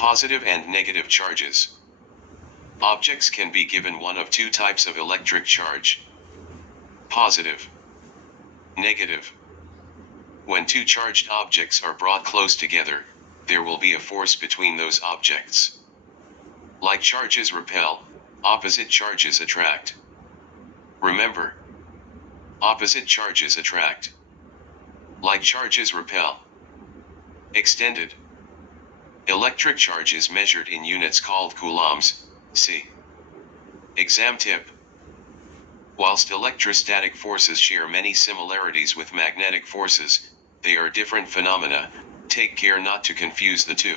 Positive and negative charges. Objects can be given one of two types of electric charge. Positive. Negative. When two charged objects are brought close together, there will be a force between those objects. Like charges repel, opposite charges attract. Remember, opposite charges attract. Like charges repel. Extended. Electric charge is measured in units called coulombs. See exam tip. Whilst electrostatic forces share many similarities with magnetic forces, they are different phenomena. Take care not to confuse the two.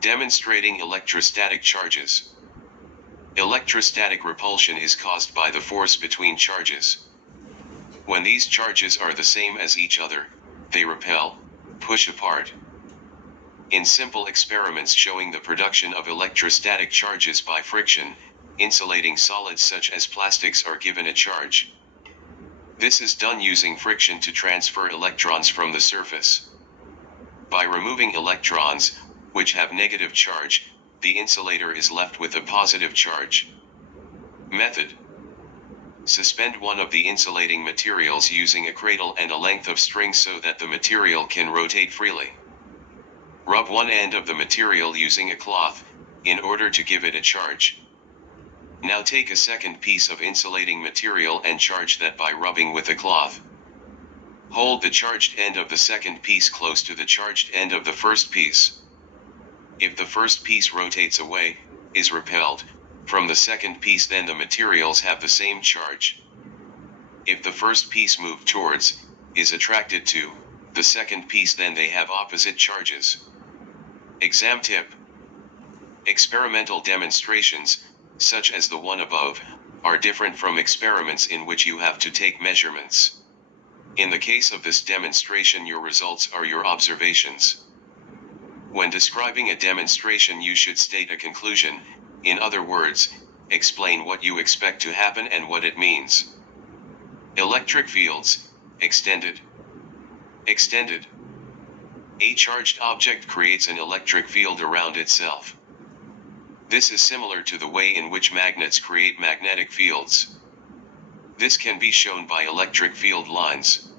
Demonstrating electrostatic charges. Electrostatic repulsion is caused by the force between charges. When these charges are the same as each other, they repel, push apart. In simple experiments showing the production of electrostatic charges by friction, insulating solids such as plastics are given a charge. This is done using friction to transfer electrons from the surface. By removing electrons, which have negative charge, the insulator is left with a positive charge. Method. Suspend one of the insulating materials using a cradle and a length of string so that the material can rotate freely. Rub one end of the material using a cloth, in order to give it a charge. Now take a second piece of insulating material and charge that by rubbing with a cloth. Hold the charged end of the second piece close to the charged end of the first piece. If the first piece rotates away, is repelled, from the second piece, then the materials have the same charge. If the first piece moved towards, is attracted to, the second piece, then they have opposite charges. Exam tip. Experimental demonstrations, such as the one above, are different from experiments in which you have to take measurements. In the case of this demonstration, your results are your observations. When describing a demonstration, you should state a conclusion, in other words, explain what you expect to happen and what it means. Electric fields, extended. Extended. A charged object creates an electric field around itself. This is similar to the way in which magnets create magnetic fields. This can be shown by electric field lines.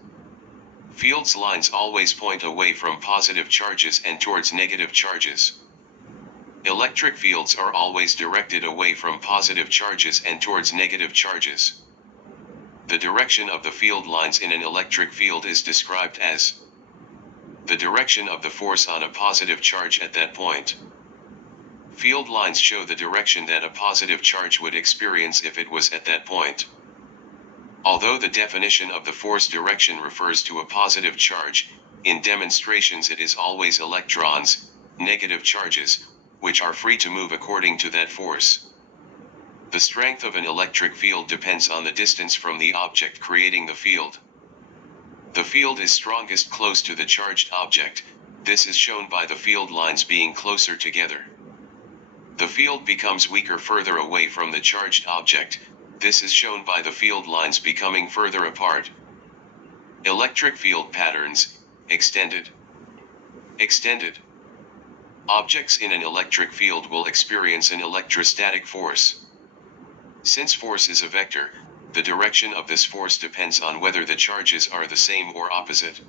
Fields lines always point away from positive charges and towards negative charges. Electric fields are always directed away from positive charges and towards negative charges. The direction of the field lines in an electric field is described as the direction of the force on a positive charge at that point. Field lines show the direction that a positive charge would experience if it was at that point. Although the definition of the force direction refers to a positive charge, in demonstrations it is always electrons, negative charges, which are free to move according to that force. The strength of an electric field depends on the distance from the object creating the field. The field is strongest close to the charged object. This is shown by the field lines being closer together. The field becomes weaker further away from the charged object. This is shown by the field lines becoming further apart. Electric field patterns, extended. Extended. Objects in an electric field will experience an electrostatic force. Since force is a vector, the direction of this force depends on whether the charges are the same or opposite.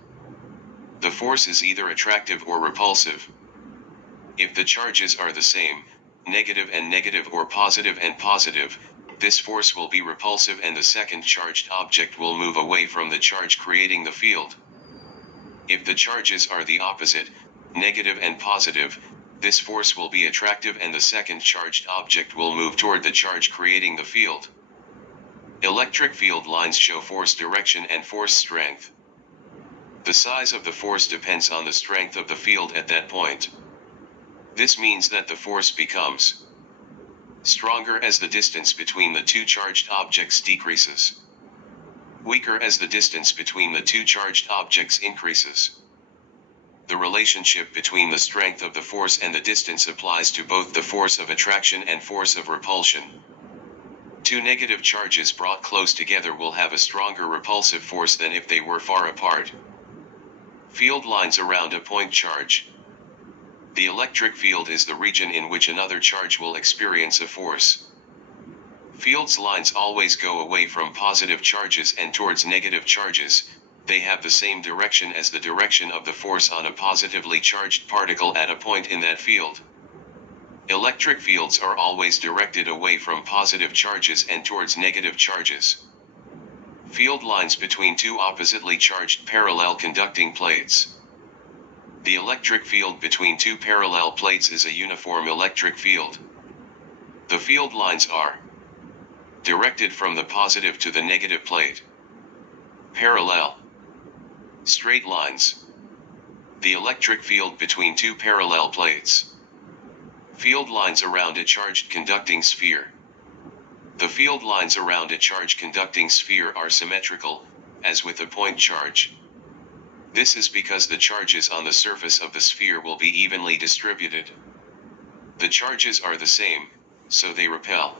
The force is either attractive or repulsive. If the charges are the same, negative and negative or positive and positive, this force will be repulsive and the second charged object will move away from the charge creating the field. If the charges are the opposite, negative and positive, this force will be attractive and the second charged object will move toward the charge creating the field. Electric field lines show force direction and force strength. The size of the force depends on the strength of the field at that point. This means that the force becomes stronger as the distance between the two charged objects decreases, weaker as the distance between the two charged objects increases. The relationship between the strength of the force and the distance applies to both the force of attraction and force of repulsion. Two negative charges brought close together will have a stronger repulsive force than if they were far apart. Field lines around a point charge. The electric field is the region in which another charge will experience a force. Fields lines always go away from positive charges and towards negative charges. They have the same direction as the direction of the force on a positively charged particle at a point in that field. Electric fields are always directed away from positive charges and towards negative charges. Field lines between two oppositely charged parallel conducting plates. The electric field between two parallel plates is a uniform electric field. The field lines are directed from the positive to the negative plate. Parallel. Straight lines. The electric field between two parallel plates. Field lines around a charged conducting sphere. The field lines around a charged conducting sphere are symmetrical, as with a point charge. This is because the charges on the surface of the sphere will be evenly distributed. The charges are the same, so they repel.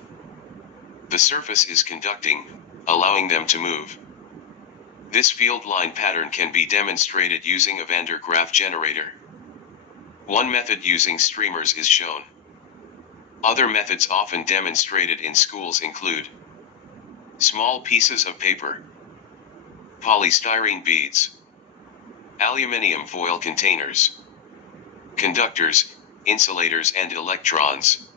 The surface is conducting, allowing them to move. This field line pattern can be demonstrated using a Van der Graaf generator. One method using streamers is shown. Other methods often demonstrated in schools include small pieces of paper, polystyrene beads, aluminium foil containers, conductors, insulators and electrons.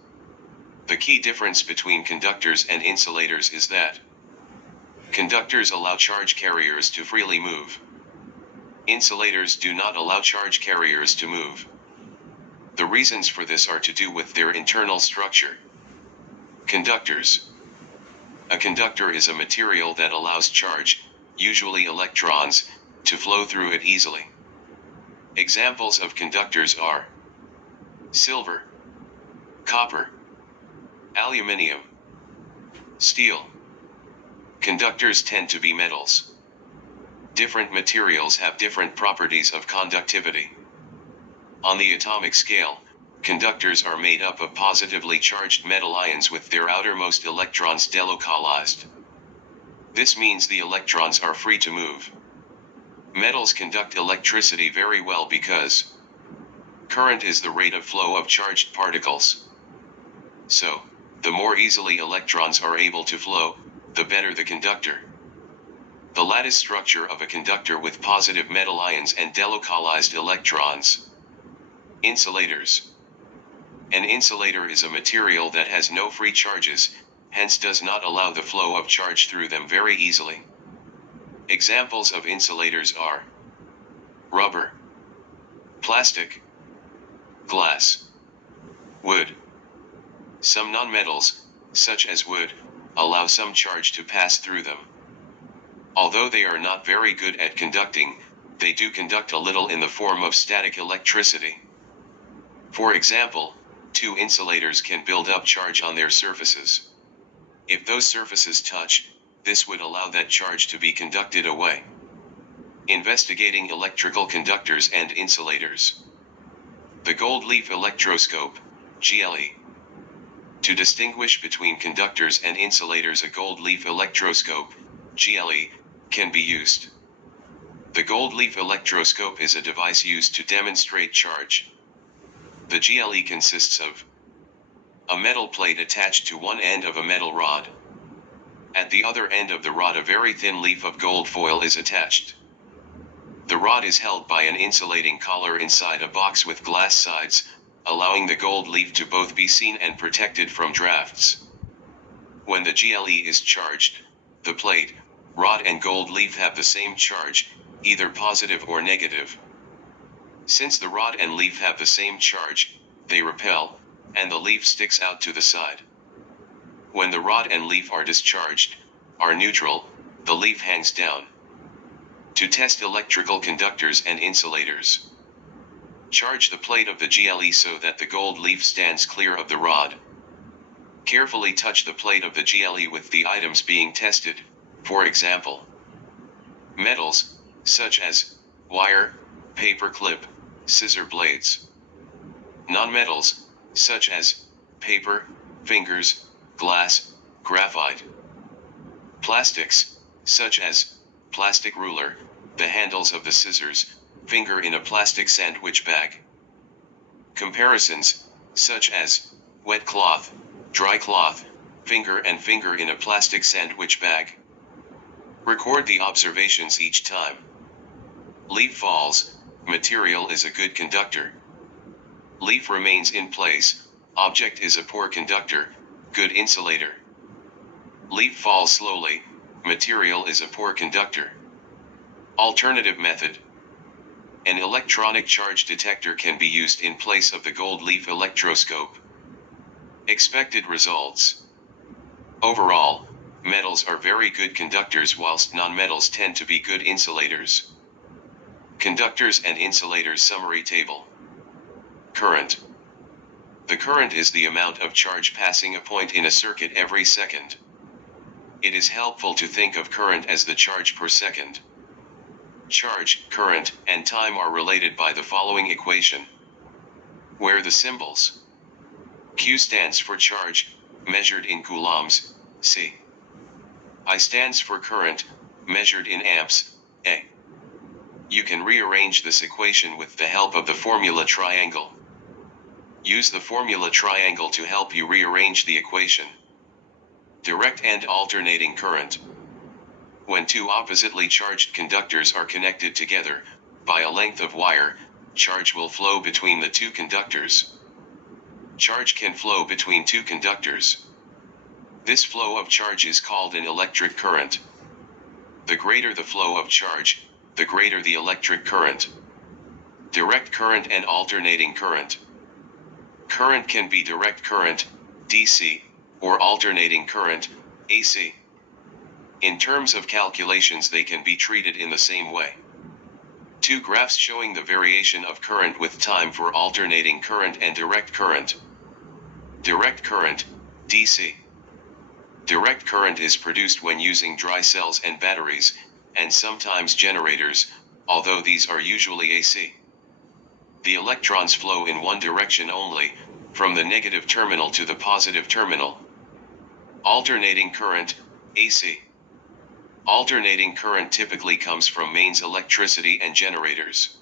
The key difference between conductors and insulators is that conductors allow charge carriers to freely move. Insulators do not allow charge carriers to move. The reasons for this are to do with their internal structure. Conductors. A conductor is a material that allows charge, usually electrons, to flow through it easily. Examples of conductors are silver, copper, aluminium, steel. Conductors tend to be metals. Different materials have different properties of conductivity. On the atomic scale, conductors are made up of positively charged metal ions with their outermost electrons delocalized. This means the electrons are free to move. Metals conduct electricity very well because current is the rate of flow of charged particles. So, the more easily electrons are able to flow, the better the conductor. The lattice structure of a conductor with positive metal ions and delocalized electrons. Insulators. An insulator is a material that has no free charges, hence does not allow the flow of charge through them very easily. Examples of insulators are rubber, plastic, glass, wood. Some nonmetals, such as wood, allow some charge to pass through them. Although they are not very good at conducting, they do conduct a little in the form of static electricity. For example, two insulators can build up charge on their surfaces. If those surfaces touch, this would allow that charge to be conducted away. Investigating electrical conductors and insulators. The gold leaf electroscope, GLE. To distinguish between conductors and insulators, a gold leaf electroscope, GLE, can be used. The gold leaf electroscope is a device used to demonstrate charge. The GLE consists of a metal plate attached to one end of a metal rod. At the other end of the rod a very thin leaf of gold foil is attached. The rod is held by an insulating collar inside a box with glass sides, allowing the gold leaf to both be seen and protected from drafts. When the GLE is charged, the plate, rod and gold leaf have the same charge, either positive or negative. Since the rod and leaf have the same charge, they repel, and the leaf sticks out to the side. When the rod and leaf are discharged, are neutral, the leaf hangs down. To test electrical conductors and insulators. Charge the plate of the GLE so that the gold leaf stands clear of the rod. Carefully touch the plate of the GLE with the items being tested, for example, metals, such as wire, paper clip, scissor blades. Nonmetals, such as paper, fingers, glass, graphite. Plastics, such as plastic ruler, the handles of the scissors, finger in a plastic sandwich bag. Comparisons, such as wet cloth, dry cloth, finger and finger in a plastic sandwich bag. Record the observations each time. Leaf falls, material is a good conductor. Leaf remains in place, object is a poor conductor, good insulator. Leaf falls slowly, material is a poor conductor. Alternative method. An electronic charge detector can be used in place of the gold leaf electroscope. Expected results. Overall, metals are very good conductors whilst nonmetals tend to be good insulators. Conductors and insulators summary table. Current. The current is the amount of charge passing a point in a circuit every second. It is helpful to think of current as the charge per second. Charge, current, and time are related by the following equation, where the symbols Q stands for charge, measured in coulombs, C. I stands for current, measured in amps, A. You can rearrange this equation with the help of the formula triangle. Use the formula triangle to help you rearrange the equation. Direct and alternating current. When two oppositely charged conductors are connected together, by a length of wire, charge will flow between the two conductors. Charge can flow between two conductors. This flow of charge is called an electric current. The greater the flow of charge, the greater the electric current. Direct current and alternating current. Current can be direct current, DC, or alternating current, AC. In terms of calculations, they can be treated in the same way. Two graphs showing the variation of current with time for alternating current and direct current. Direct current, DC. Direct current is produced when using dry cells and batteries, and sometimes generators, although these are usually AC. The electrons flow in one direction only, from the negative terminal to the positive terminal. Alternating current, AC. Alternating current typically comes from mains electricity and generators.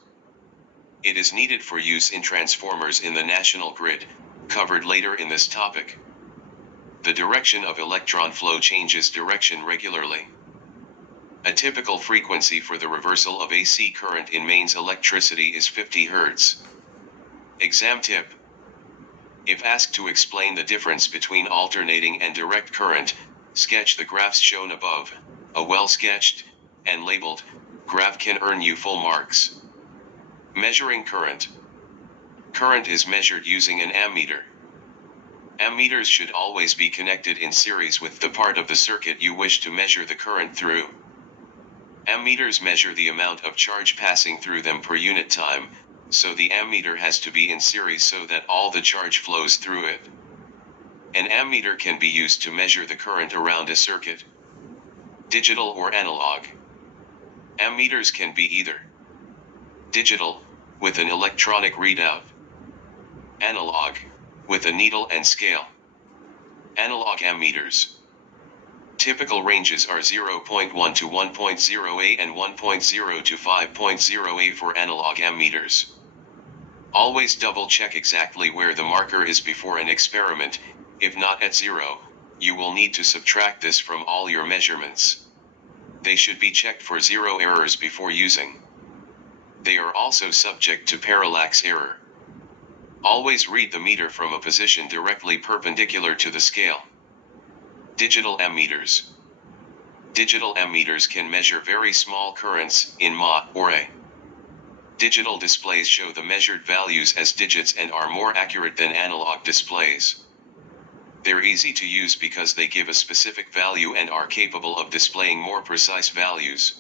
It is needed for use in transformers in the national grid, covered later in this topic. The direction of electron flow changes direction regularly. A typical frequency for the reversal of AC current in mains electricity is 50 Hz. Exam tip. If asked to explain the difference between alternating and direct current, sketch the graphs shown above. A well-sketched and labeled graph can earn you full marks. Measuring current. Current is measured using an ammeter. Ammeters should always be connected in series with the part of the circuit you wish to measure the current through. Ammeters measure the amount of charge passing through them per unit time, so the ammeter has to be in series so that all the charge flows through it. An ammeter can be used to measure the current around a circuit. Digital or analog. Ammeters can be either digital, with an electronic readout, analog, with a needle and scale. Analog ammeters. Typical ranges are 0.1 to 1.08 and 1.0 to 5.08 for analog ammeters. Always double check exactly where the marker is before an experiment. If not at 0, you will need to subtract this from all your measurements. They should be checked for 0 errors before using. They are also subject to parallax error. Always read the meter from a position directly perpendicular to the scale. Digital ammeters. Digital ammeters can measure very small currents in mA or A. Digital displays show the measured values as digits and are more accurate than analog displays. They're easy to use because they give a specific value and are capable of displaying more precise values.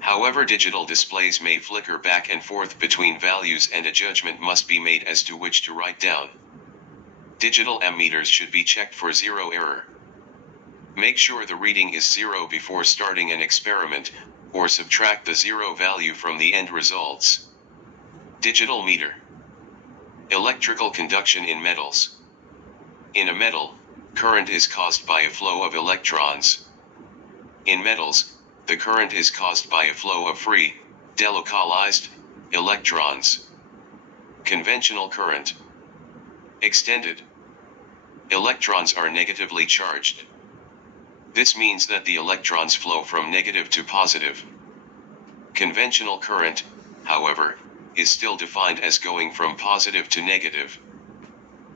However, digital displays may flicker back and forth between values and a judgment must be made as to which to write down. Digital ammeters should be checked for 0 error. Make sure the reading is 0 before starting an experiment, or subtract the 0 value from the end results. Digital meter. Electrical conduction in metals. In a metal, current is caused by a flow of electrons. In metals, the current is caused by a flow of free, delocalized, electrons. Conventional current. Extended. Electrons are negatively charged. This means that the electrons flow from negative to positive. Conventional current, however, is still defined as going from positive to negative.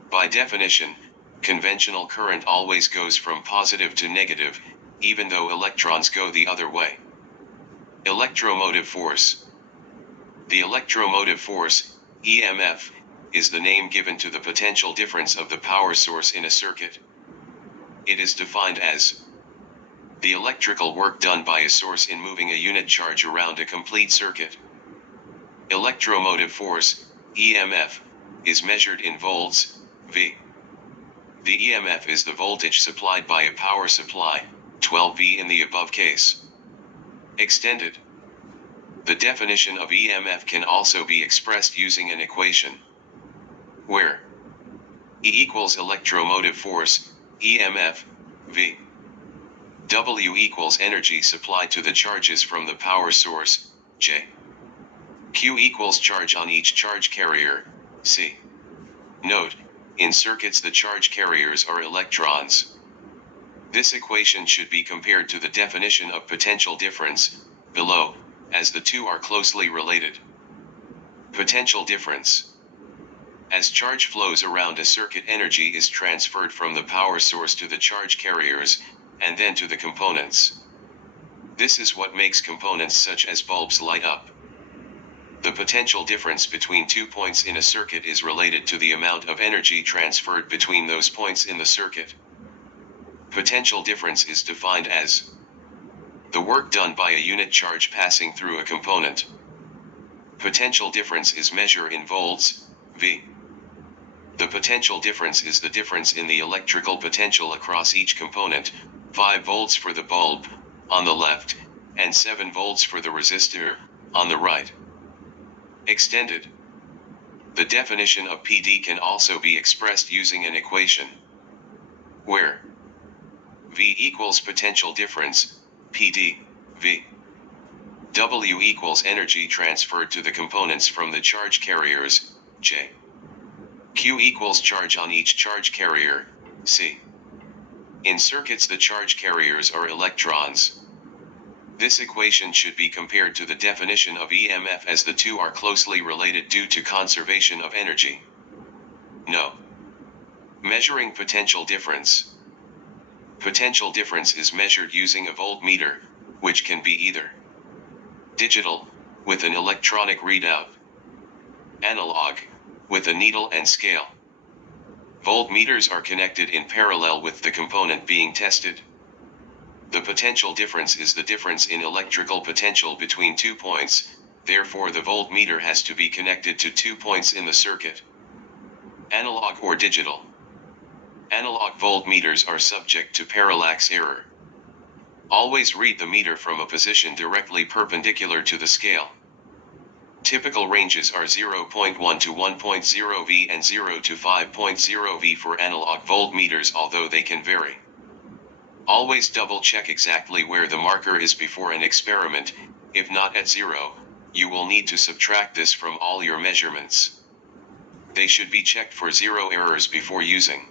By definition, conventional current always goes from positive to negative, even though electrons go the other way. Electromotive force. The electromotive force, EMF, is the name given to the potential difference of the power source in a circuit. It is defined as the electrical work done by a source in moving a unit charge around a complete circuit. Electromotive force, EMF, is measured in volts, V. The EMF is the voltage supplied by a power supply, 12 V in the above case. Extended. The definition of EMF can also be expressed using an equation, where E equals electromotive force, EMF, V. W equals energy supplied to the charges from the power source, J. Q equals charge on each charge carrier, C. Note, in circuits the charge carriers are electrons. This equation should be compared to the definition of potential difference, below, as the two are closely related. Potential difference. As charge flows around a circuit, energy is transferred from the power source to the charge carriers, and then to the components. This is what makes components such as bulbs light up. The potential difference between 2 points in a circuit is related to the amount of energy transferred between those points in the circuit. Potential difference is defined as the work done by a unit charge passing through a component. Potential difference is measured in volts, V. The potential difference is the difference in the electrical potential across each component, 5 volts for the bulb, on the left, and 7 volts for the resistor, on the right. Extended. The definition of PD can also be expressed using an equation, where V equals potential difference, PD, V. W equals energy transferred to the components from the charge carriers, J. Q equals charge on each charge carrier, C. In circuits the charge carriers are electrons. This equation should be compared to the definition of EMF as the two are closely related due to conservation of energy. No. Measuring potential difference. Potential difference is measured using a voltmeter, which can be either digital, with an electronic readout, analog, with a needle and scale. Voltmeters are connected in parallel with the component being tested. The potential difference is the difference in electrical potential between 2 points, therefore the voltmeter has to be connected to 2 points in the circuit. Analog or digital. Analog voltmeters are subject to parallax error. Always read the meter from a position directly perpendicular to the scale. Typical ranges are 0.1 to 1.0 V and 0 to 5.0 V for analog voltmeters, although they can vary. Always double check exactly where the marker is before an experiment. If not at 0, you will need to subtract this from all your measurements. They should be checked for 0 errors before using.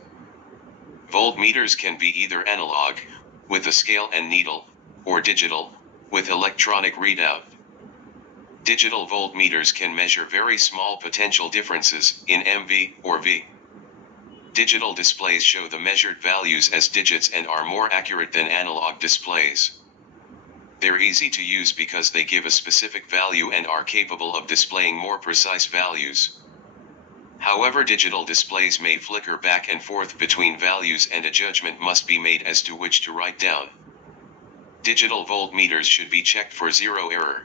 Voltmeters can be either analog, with a scale and needle, or digital, with electronic readout. Digital voltmeters can measure very small potential differences in MV or V. Digital displays show the measured values as digits and are more accurate than analog displays. They're easy to use because they give a specific value and are capable of displaying more precise values. However, digital displays may flicker back and forth between values, and a judgment must be made as to which to write down. Digital voltmeters should be checked for 0 error.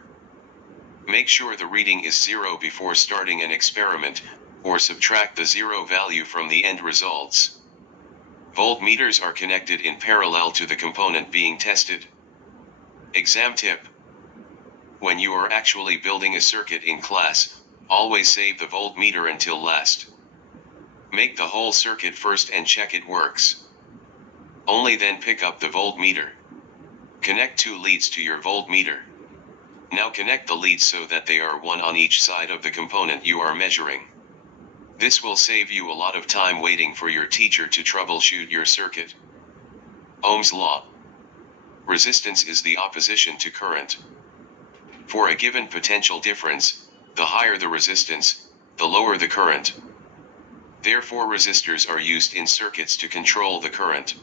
Make sure the reading is 0 before starting an experiment, or subtract the 0 value from the end results. Voltmeters are connected in parallel to the component being tested. Exam tip. When you are actually building a circuit in class, always save the voltmeter until last. Make the whole circuit first and check it works. Only then pick up the voltmeter. Connect 2 leads to your voltmeter. Now connect the leads so that they are one on each side of the component you are measuring. This will save you a lot of time waiting for your teacher to troubleshoot your circuit. Ohm's law. Resistance is the opposition to current. For a given potential difference, the higher the resistance, the lower the current. Therefore resistors are used in circuits to control the current.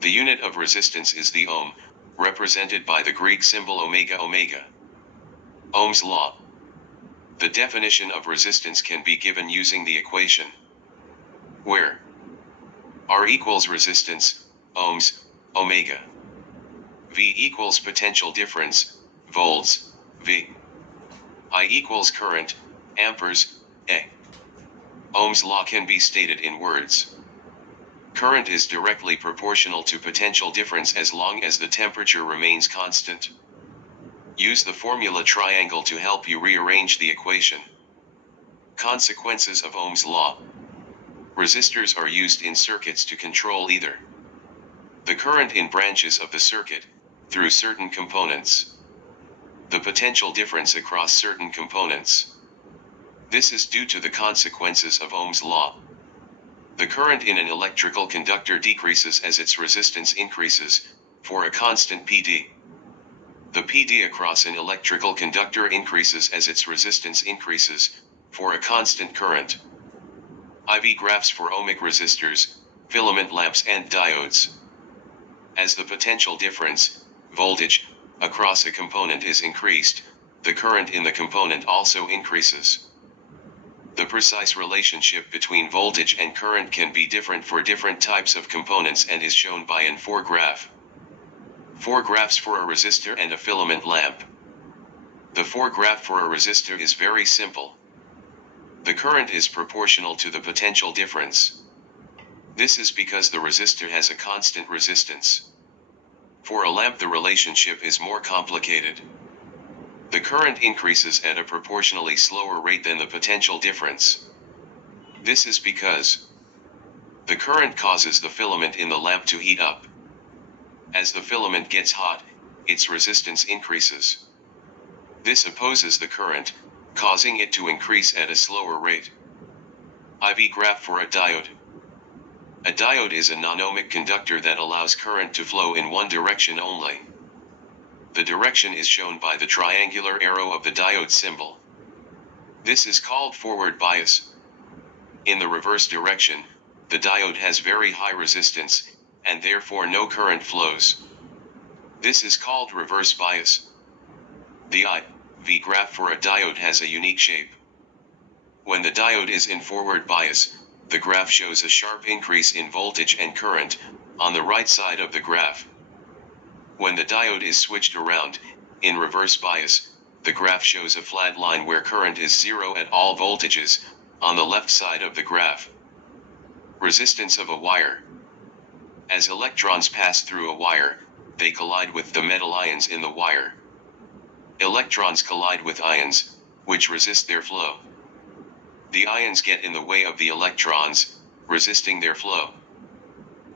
The unit of resistance is the ohm, represented by the Greek symbol omega omega. Ohm's law. The definition of resistance can be given using the equation where R equals resistance, ohms, omega. V equals potential difference, volts, V. I equals current, amperes, A. Ohm's law can be stated in words. Current is directly proportional to potential difference as long as the temperature remains constant. Use the formula triangle to help you rearrange the equation. Consequences of Ohm's law. Resistors are used in circuits to control either the current in branches of the circuit, through certain components, the potential difference across certain components. This is due to the consequences of Ohm's law. The current in an electrical conductor decreases as its resistance increases, for a constant PD. The PD across an electrical conductor increases as its resistance increases, for a constant current. IV graphs for ohmic resistors, filament lamps and diodes. As the potential difference, voltage, across a component is increased, the current in the component also increases. The precise relationship between voltage and current can be different for different types of components and is shown by an 4 graph. 4 graphs for a resistor and a filament lamp. The 4 graph for a resistor is very simple. The current is proportional to the potential difference. This is because the resistor has a constant resistance. For a lamp the relationship is more complicated. The current increases at a proportionally slower rate than the potential difference. This is because the current causes the filament in the lamp to heat up. As the filament gets hot, its resistance increases. This opposes the current, causing it to increase at a slower rate. IV graph for a diode. A diode is a non-ohmic conductor that allows current to flow in one direction only. The direction is shown by the triangular arrow of the diode symbol. This is called forward bias. In the reverse direction, the diode has very high resistance, and therefore no current flows. This is called reverse bias. The IV graph for a diode has a unique shape. When the diode is in forward bias, the graph shows a sharp increase in voltage and current, on the right side of the graph. When the diode is switched around, in reverse bias, the graph shows a flat line where current is zero at all voltages, on the left side of the graph. Resistance of a wire. As electrons pass through a wire, they collide with the metal ions in the wire. Electrons collide with ions, which resist their flow. The ions get in the way of the electrons, resisting their flow.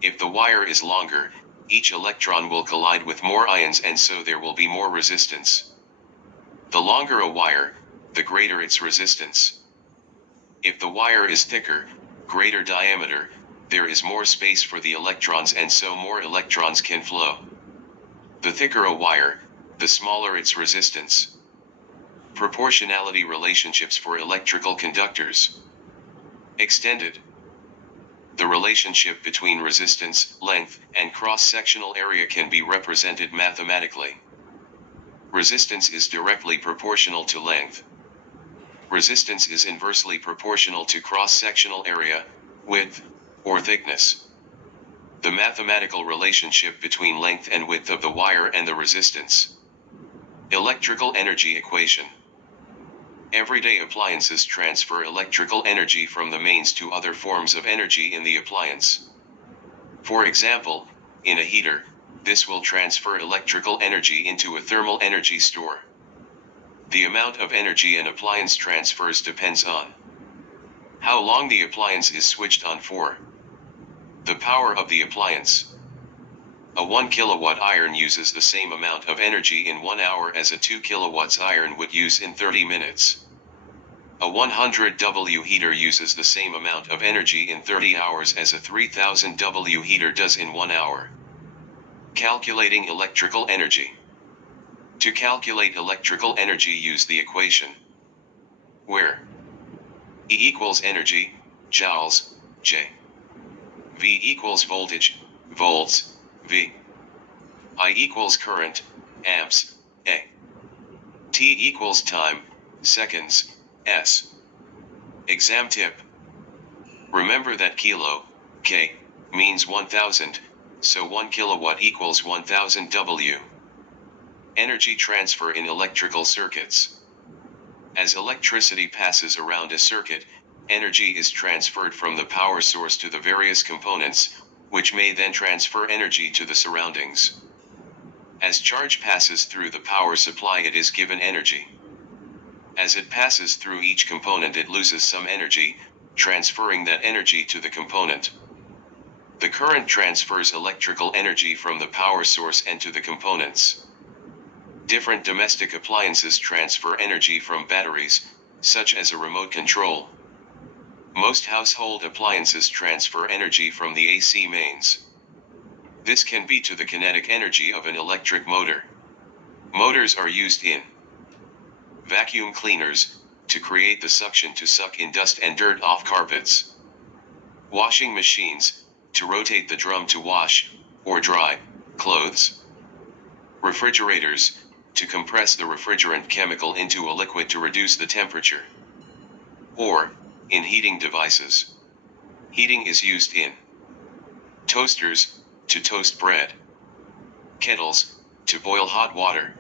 If the wire is longer, each electron will collide with more ions and so there will be more resistance. The longer a wire, the greater its resistance. If the wire is thicker, greater diameter, there is more space for the electrons and so more electrons can flow. The thicker a wire, the smaller its resistance. Proportionality relationships for electrical conductors. Extended. The relationship between resistance, length, and cross-sectional area can be represented mathematically. Resistance is directly proportional to length. Resistance is inversely proportional to cross-sectional area, width, or thickness. The mathematical relationship between length and width of the wire and the resistance. Electrical energy equation. Everyday appliances transfer electrical energy from the mains to other forms of energy in the appliance. For example, in a heater, this will transfer electrical energy into a thermal energy store. The amount of energy an appliance transfers depends on how long the appliance is switched on for. The power of the appliance. A 1 kilowatt iron uses the same amount of energy in 1 hour as a 2 kilowatts iron would use in 30 minutes. A 100 W heater uses the same amount of energy in 30 hours as a 3000 W heater does in 1 hour. Calculating electrical energy. To calculate electrical energy, use the equation where E equals energy, joules, J. V equals voltage, volts, V. I equals current, amps, A. T equals time, seconds, S. Exam tip. Remember that kilo, K, means 1000, so 1 kilowatt equals 1000 W. Energy transfer in electrical circuits. As electricity passes around a circuit, energy is transferred from the power source to the various components, which may then transfer energy to the surroundings. As charge passes through the power supply, it is given energy. As it passes through each component, it loses some energy, transferring that energy to the component. The current transfers electrical energy from the power source and to the components. Different domestic appliances transfer energy from batteries, such as a remote control. Most household appliances transfer energy from the AC mains. This can be to the kinetic energy of an electric motor. Motors are used in vacuum cleaners, to create the suction to suck in dust and dirt off carpets. Washing machines, to rotate the drum to wash, or dry, clothes. Refrigerators, to compress the refrigerant chemical into a liquid to reduce the temperature. Or, in heating devices. Heating is used in toasters, to toast bread. Kettles, to boil hot water.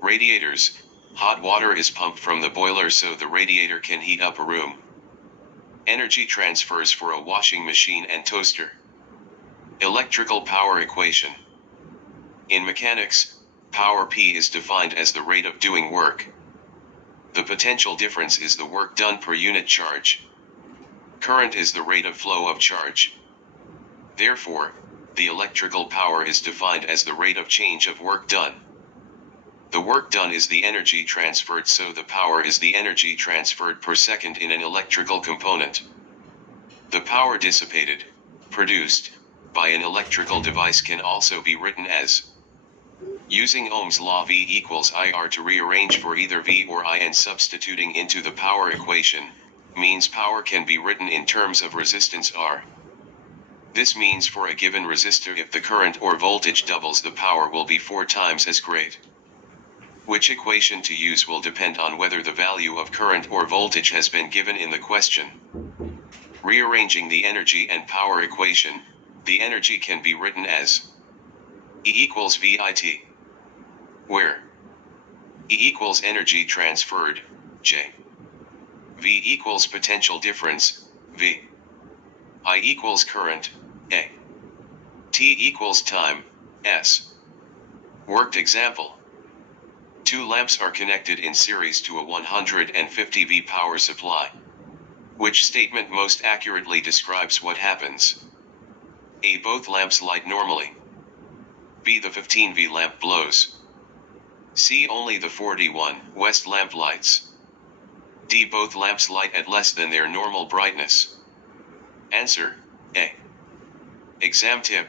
Radiators, hot water is pumped from the boiler so the radiator can heat up a room. Energy transfers for a washing machine and toaster. Electrical power equation. In mechanics, power P is defined as the rate of doing work. The potential difference is the work done per unit charge. Current is the rate of flow of charge. Therefore, the electrical power is defined as the rate of change of work done. The work done is the energy transferred, so the power is the energy transferred per second in an electrical component. The power dissipated, produced, by an electrical device can also be written as. Using Ohm's law, V equals IR to rearrange for either V or I and substituting into the power equation, means power can be written in terms of resistance R. This means for a given resistor, if the current or voltage doubles, the power will be 4 times as great. Which equation to use will depend on whether the value of current or voltage has been given in the question. Rearranging the energy and power equation, the energy can be written as E equals VIT, where E equals energy transferred, J. V equals potential difference, V. I equals current, A. T equals time, S. Worked example. 2 lamps are connected in series to a 150 V power supply. Which statement most accurately describes what happens? A. Both lamps light normally. B. The 15 V lamp blows. C. Only the 41 west lamp lights. D. Both lamps light at less than their normal brightness. Answer, A. Exam tip.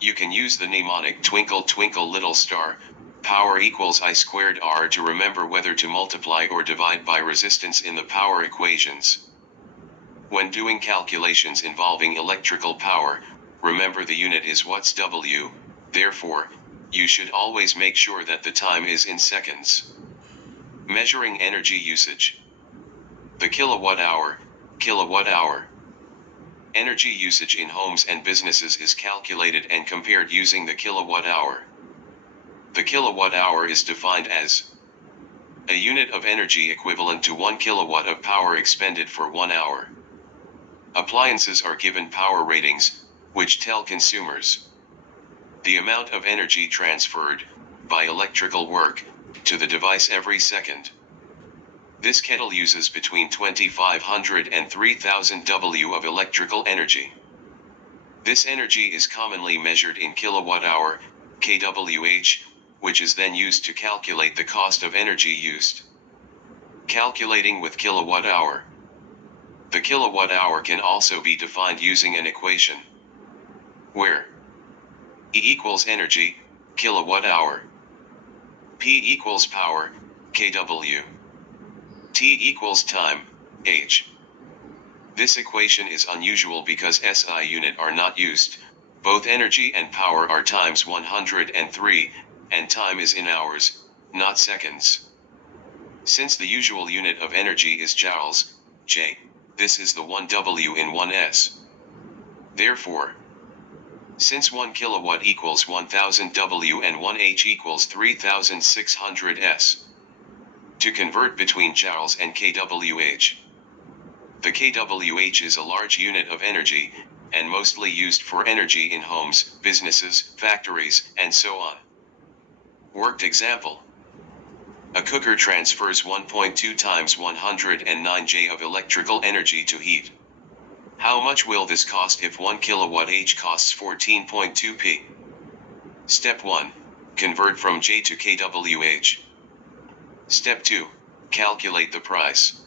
You can use the mnemonic twinkle twinkle little star, power equals I squared R to remember whether to multiply or divide by resistance in the power equations. When doing calculations involving electrical power, remember the unit is watts W, therefore, you should always make sure that the time is in seconds. Measuring energy usage. The kilowatt hour. Energy usage in homes and businesses is calculated and compared using the kilowatt hour. The kilowatt hour is defined as a unit of energy equivalent to 1 kilowatt of power expended for 1 hour. Appliances are given power ratings, which tell consumers the amount of energy transferred, by electrical work, to the device every second. This kettle uses between 2500 and 3000 W of electrical energy. This energy is commonly measured in kilowatt hour, kWh, which is then used to calculate the cost of energy used. Calculating with kilowatt hour. The kilowatt hour can also be defined using an equation, where E equals energy, kilowatt hour, P equals power, kW, T equals time, H. This equation is unusual because SI unit are not used. Both energy and power are times 103, and time is in hours, not seconds. Since the usual unit of energy is joules, J, this is the 1 W in 1 S. Therefore, since 1 kilowatt equals 1000 W and 1 H equals 3600 S. To convert between joules and kWh. The kWh is a large unit of energy, and mostly used for energy in homes, businesses, factories, and so on. Worked example. A cooker transfers 1.2 times 109 J of electrical energy to heat. How much will this cost if 1 kilowatt H costs 14.2 P? Step 1. Convert from J to kWh. Step 2. Calculate the price.